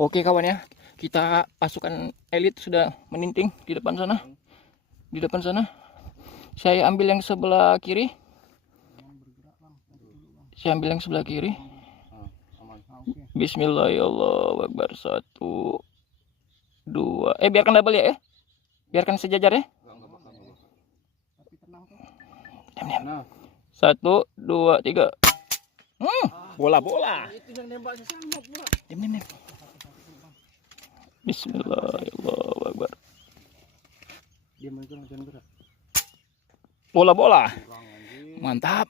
Oke kawan ya, kita pasukan elit sudah meninting di depan sana. Di depan sana. Saya ambil yang sebelah kiri. Saya ambil yang sebelah kiri. Bismillahirrahmanirrahim. 1, 2. Biarkan double ya. Biarkan sejajar ya. Diam. 1, 2, 3. Bola. Itu yang nembak sesama pula. Diam. Bismillahirrahmanirrahim. Dia jangan gerak. Bola. Mantap.